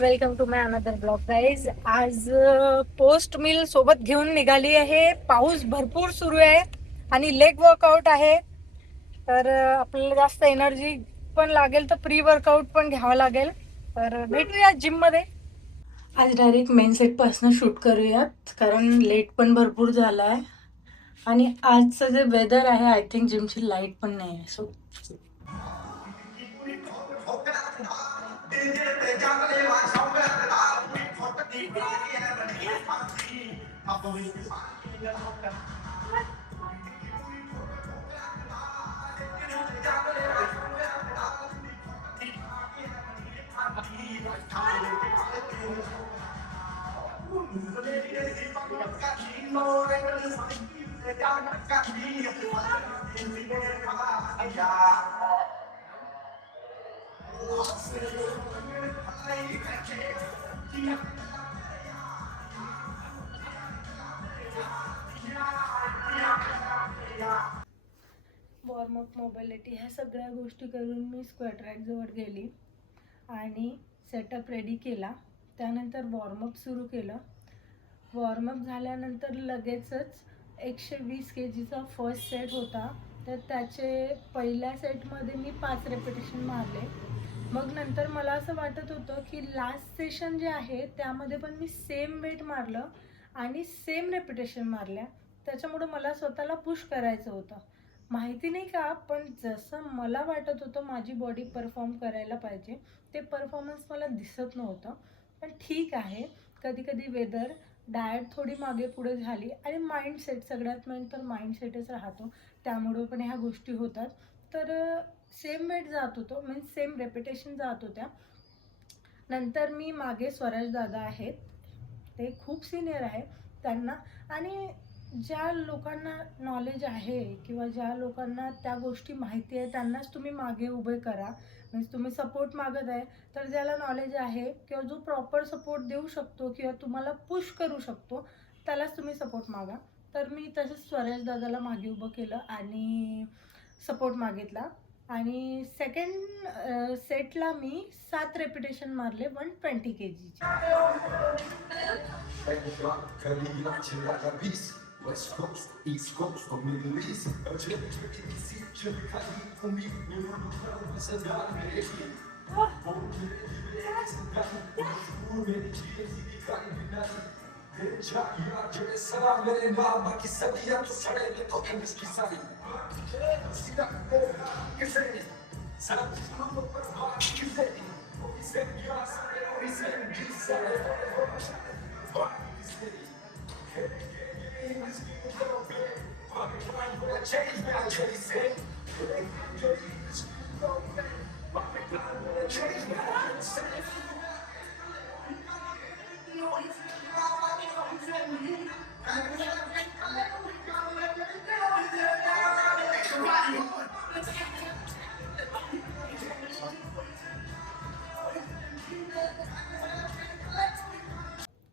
Welcome to my another blog guys. आज पोस्ट मिल सोबत घेऊन निघाली आहे. पाऊस भरपूर सुरू आहे आणि लेग वर्कआउट आहे. तर आपल्याला जास्त एनर्जी पण लागेल, तर प्री वर्कआउट पण घ्यावं लागेल. तर भेटूया जिम मध्ये. आज डायरेक्ट मेन सेट पासून शूट करूयात, कारण लेट पण भरपूर झाला आहे आणि आजचं जे वेदर आहे, आय थिंक जिमची लाईट पण नाही आहे. सो वॉर्मअप, मोबिलिटी ह्या सगळ्या गोष्टी करून मी स्क्वेअर ट्रॅक जवळ गेली आणि सेटअप रेडी केला. त्यानंतर वॉर्मअप सुरू केलं. वॉर्मअप झाल्यानंतर लगेचच 120 kgचा फर्स्ट सेट होता. तर त्याचे पहिल्या सेटमध्ये मी 5 रेपिटेशन मारले. मग नंतर मला असं वाटत होतं की लास्ट सेशन जे आहे त्यामध्ये पण मी सेम वेट मारलं आणि सेम रेपिटेशन मारल्या. त्याच्यामुळं मला स्वतःला पुश करायचं होतं. माहिती नाही का, पण जसं मला वाटत होतं माझी बॉडी परफॉर्म करायला पाहिजे, ते परफॉर्मन्स मला दिसत नव्हतं. पण ठीक आहे, कधी कधी वेदर, डाएट थोडी मागे पुढे झाली आणि माइंडसेट, सगळ्यात मेन तर माइंडसेटच राहतो, त्यामुळं पण ह्या गोष्टी होतात. तर सेम वेट जात होतो, मीन्स सेम रेपिटेशन जात होत्या. नंतर मी मागे स्वराज दादा आहेत, ते खूप सिनियर आहे. त्यांना आणि ज्या लोकांना नॉलेज आहे किंवा ज्या लोकांना त्या गोष्टी माहिती आहे त्यांनाच तुम्ही मागे उभे करा. मीन्स तुम्ही सपोर्ट मागत आहे, तर ज्याला नॉलेज आहे किंवा जो प्रॉपर सपोर्ट देऊ शकतो किंवा तुम्हाला पुश करू शकतो, त्यालाच तुम्ही सपोर्ट मागा. तर मी तसंच स्वराज दादाला मागे उभं केलं आणि सपोर्ट मागितला. आणि सेकंड सेटला मी 7 रेपिटेशन मारले 120 kg. West Coast, East Coast, or Middle East.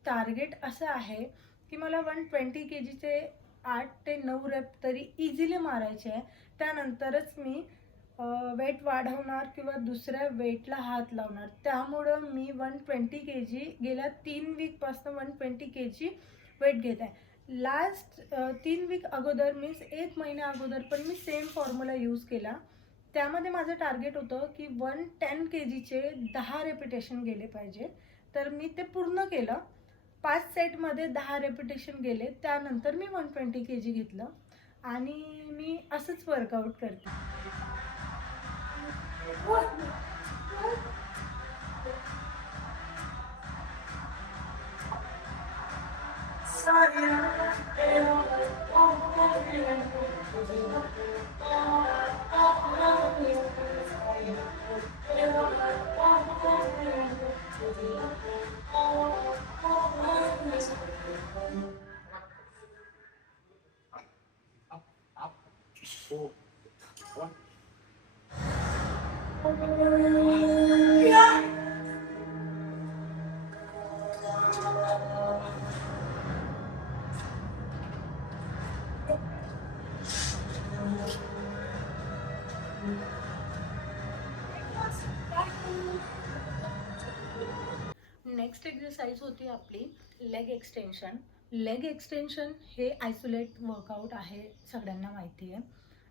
Target असं आहे की मला 120 kgचे 8 ते 9 रेप तरी इझिली मारायचे आहे. त्यानंतरच मी वेट वाढवणार किंवा दुसऱ्या वेटला हात लावणार. त्यामुळं मी 120 kg गेल्या 3 वीकपासून 120 kg वेट घेत आहे. लास्ट 3 वीक अगोदर, मीन्स 1 महिन्या अगोदर पण मी सेम फॉर्म्युला यूज केला. त्यामध्ये माझं टार्गेट होतं की 110 kgचे 10 रेपिटेशन गेले पाहिजे. तर मी ते पूर्ण केलं. 5 सेटमध्ये 10 रेपिटेशन गेले. त्यानंतर मी 120 kg घेतलं आणि मी असंच वर्कआउट करते. नेक्स्ट एक्सरसाइज होती आपली लेग एक्सटेन्शन. लेग एक्सटेन्शन हे आयसोलेट वर्कआउट आहे, सगळ्यांना माहिती आहे.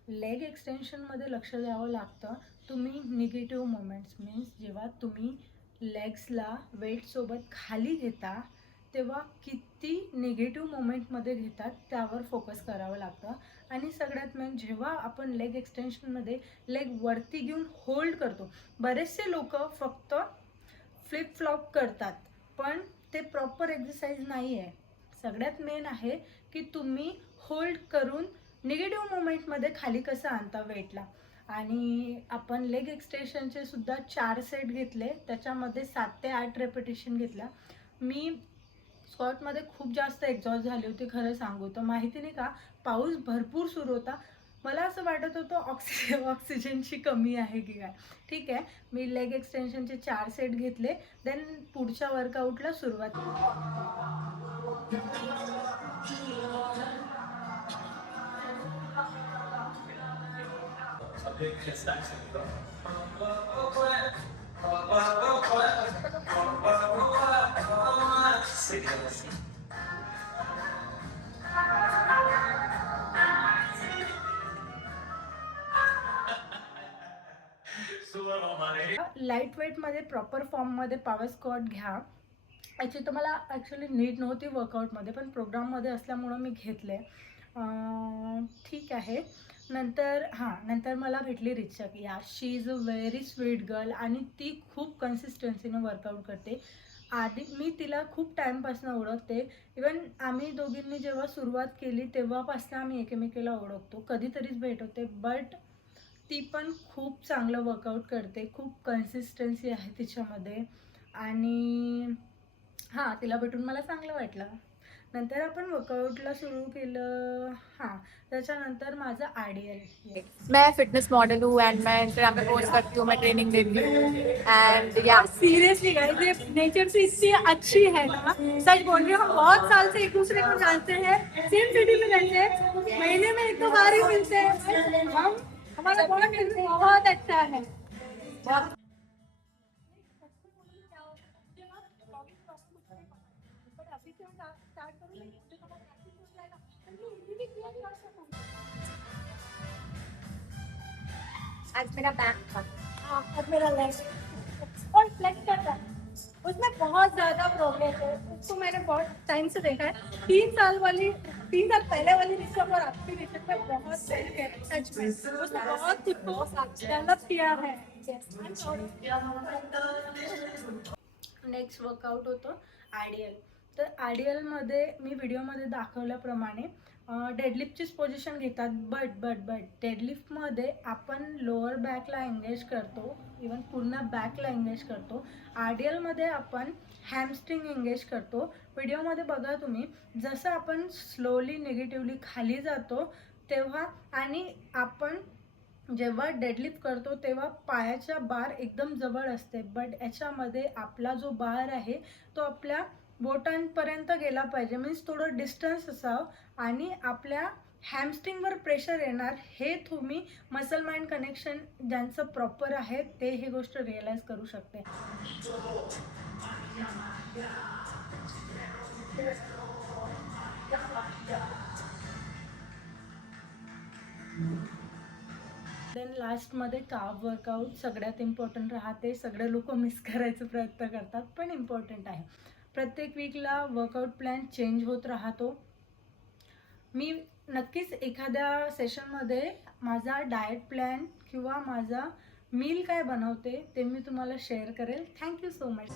लेग एक्सटेन्शनमध्ये लक्ष द्यावं लागतं. तुम्ही निगेटिव्ह मोमेंट्स मीन्स जेव्हा तुम्ही लेग्सला वेटसोबत खाली घेता तेव्हा किती निगेटिव्ह मोमेंटमध्ये घेतात त्यावर फोकस करावं लागतं. आणि सगळ्यात मेन जेव्हा आपण लेग एक्सटेन्शनमध्ये लेग वरती घेऊन होल्ड करतो, बरेचसे लोक फक्त फ्लिप फ्लॉप करतात, पण ते प्रॉपर एक्सरसाइज नाही आहे. सगळ्यात मेन आहे की तुम्ही होल्ड करून निगेटिव्ह मोमेंटमध्ये खाली कसं आणता वेटला. आणि आपण लेग एक्सटेन्शनचे सुद्धा 4 सेट घेतले, त्याच्यामध्ये 7 ते 8 रेपिटेशन घेतल्या. मी स्कॉटमध्ये खूप जास्त एक्झॉस्ट झाली होती, खरं सांगू तर. माहिती नाही का, पाऊस भरपूर सुरू होता, मला असं वाटत होतं ऑक्सिजनची कमी आहे की काय. ठीक आहे, मी लेग एक्सटेन्शनचे 4 सेट घेतले. देन पुढच्या वर्कआउटला सुरुवात. लाईट वेटमध्ये प्रॉपर फॉर्ममध्ये पॉवर स्क्वॉट घ्या. याची तर मला ॲक्च्युली नीड नव्हती वर्कआउटमध्ये, पण प्रोग्राममध्ये असल्यामुळं मी घेतले. ठीक आहे. नंतर मला भेटली Richak. She is a very sweet girl आणि ती खूप कन्सिस्टन्सीनं वर्कआउट करते. आधी मी तिला खूप टाईमपासून ओळखते. इवन आम्ही दोघींनी जेव्हा सुरुवात केली तेव्हापासून आम्ही एकमेकीला ओळखतो, कधीतरीच भेट होते. बट ती पण खूप चांगलं वर्कआउट करते, खूप कन्सिस्टन्सी आहे तिच्यामध्ये. आणि तिला भेटून मला चांगलं वाटलं. नंतर आपण वर्कआउटला सुरू केलं. त्याच्यानंतर माझं आयडियल. मैं फिटनेस मॉडल हूँ एंड मैं इंस्टाग्राम पे पोस्ट करती हूँ, मैं ट्रेनिंग देती हूँ एंड या सीरियसली गाइस ये नेचर से इतनी अच्छी है ना, सच बोल रही हूँ. हम बहुत साल से एक दूसरे को जानते हैं, सेम सिटी में रहते हैं, महीने में 1-2 बार ही मिलते हैं. हमारा बॉन्ड बहुत अच्छा है. आज मेरा बैक था, आज मेरा लेग और फ्लेक्स कर रहा है, उसमें बहुत ज्यादा प्रोग्रेस है. उसको मैंने बहुत टाइम से देखा है. 3 साल पहले वाली रिश्तों और आपकी रिश्ते में बहुत फर्क है. सच में उसने बहुत खुद को डेवलप किया है. नेक्स्ट वर्कआउट होतं आयडियल. तर आयडियलमध्ये मी व्हिडिओमध्ये दाखवल्याप्रमाणे डेडलिफ्टचीच पोझिशन घेतात. बट डेडलिफ्टमध्ये आपण लोअर बॅकला एंगेज करतो, इवन पूर्ण बॅकला एंगेज करतो. आयडियलमध्ये आपण हॅमस्ट्रिंग एंगेज करतो. व्हिडिओमध्ये बघा तुम्ही, जसं आपण स्लोली निगेटिव्हली खाली जातो तेव्हा, आणि आपण जेव्हा डेडलिफ्ट करतो तेव्हा पायाच्या बार एकदम जवळ असते. बट याच्यामध्ये आपला जो बार आहे तो आपल्या बोटांपर्यंत गेला पाहिजे, मीन्स थोडं डिस्टन्स असावं आणि आपल्या हॅमस्ट्रिंगवर प्रेशर येणार. हे तुम्ही मसल माइंड कनेक्शन ज्यांचं प्रॉपर आहे ते ही गोष्ट रिअलाइज करू शकते. देन लास्टमध्ये काफ वर्कआउट सगळ्यात इम्पॉर्टंट राहते. सगळे लोक मिस करायचा प्रयत्न करतात, पण इम्पॉर्टंट आहे. प्रत्येक वीकला वर्कआउट प्लॅन चेंज होत राहतो. मी नक्कीच एखाद्या सेशनमध्ये माझा डाएट प्लॅन किंवा माझा मील काय बनवते ते मी तुम्हाला शेअर करेल. Thank you so much.